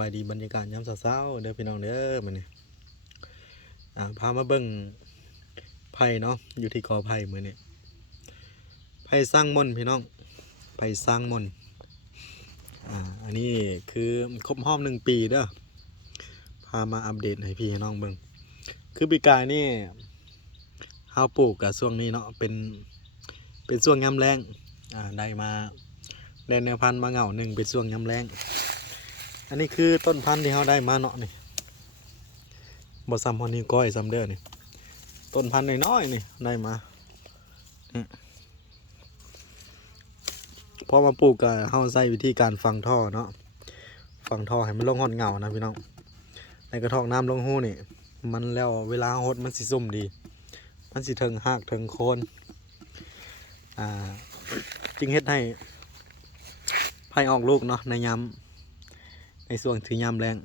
บายดีบรรยากาศยามเช้าๆเด้อพี่น้องเด้อมื้อนี้พามาเบิ่งไผ่เนาะอยู่ที่กอไผ่มื้อนี้ไผ่สร้างม่อนพี่น้องไผ่สร้างม่อนอันนี้คือครบรอบ1 ปีเด้อพามาอัปเดตให้พี่ให้น้องเบิ่งคือปีกายนี่เฮาปลูกกับช่วงนี้เนาะเป็นช่วงยามแล้งได้มาได้แนวพันธุ์มาเหงาหนึ่งเป็นช่วงยามแล้งอันนี้คือต้นพันธุ์ที่เราได้มาเนาะนี่บ่ซ้ำฮอดนิ้วก้อยซ้ำเด้อนี่ต้นพันธุ์น้อยๆนี่ได้มานี่พอมาปลูกก็เฮาใช้วิธีการฝังท่อเนาะฝังท่อให้มันลงฮอดเหงานะพี่น้องในกระทอกน้ำลงหูนี่มันแล้วเวลาหดมันสิซุ่มดีมันสิเทิงหากเทิงโคนจึงเฮ็ดให้ไผ่ออกลูกเนาะในช่วงที่ยามแรง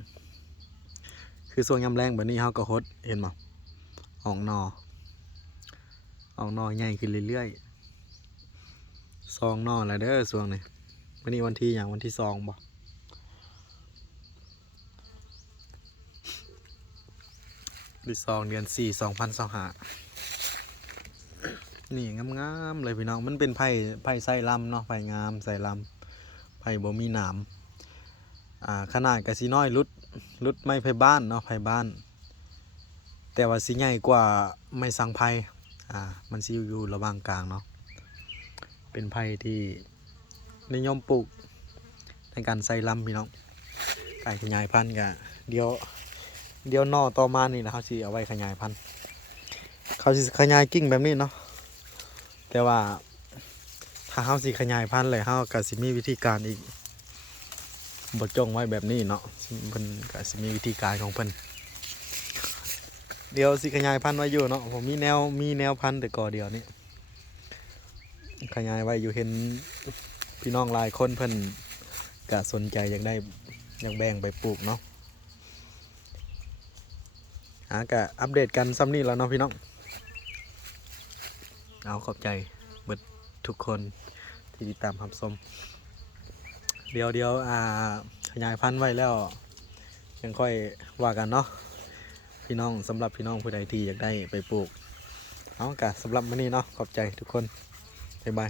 คือช่วงยามแรงแบบนี้เขาก็ฮดเห็นบ่ออกหน่อใหญ่ขึ้นเรื่อยๆ2 หน่อแล้วเด้อช่วงนี้วันนี้วันที่อย่างวันที่2บ่ที่2 เดือน 4 2025นี่งามๆเลยพี่น้องมันเป็นไผ่ไส้ลำเนาะไผ่งามไส้ลำไผ่บ่มีหนามขนาดกะสิน้อยรุดไม้ไผ่บ้านเนาะไผ่บ้านแต่ว่าสิใหญ่กว่าไม้สังไผ่มันสิอยู่ระหว่างกลางเนาะเป็นไผ่ที่นิยมปลูกในการใส่ลำพี่น้องการขยายพันธุ์กะเดี๋ยวหน่อต่อมานี่นะเขาสิเอาไว้ขยายพันธุ์เขาสิขยายกิ่งแบบนี้เนาะแต่ว่าถ้าเขาสิขยายพันธุ์เลยเขาก็สิมีวิธีการอีกบดจงไว้แบบนี้เนาะเพิ่นก็สิมีวิธีการของเพิ่นเดี๋ยวสิขยายพันธุ์ไว้อยู่เนาะผมมีแนวพันธุ์แต่ก่อเดียวนี่ขยายไว้อยู่เห็นพี่น้องหลายคนเพิ่นก็สนใจอยากแบ่งไปปลูกเนาะก็อัปเดตกันซ้ำนี่แล้วเนาะพี่น้องเอาขอบใจเบิดทุกคนที่ติดตามรับชมเดี๋ยวขยายพันธุ์ไว้แล้วยังค่อยว่ากันเนาะพี่น้องสำหรับพี่น้องผู้ใดที่อยากได้ไปปลูกเอากะสำหรับมื้อนี้เนาะขอบใจทุกคนบ๊ายบาย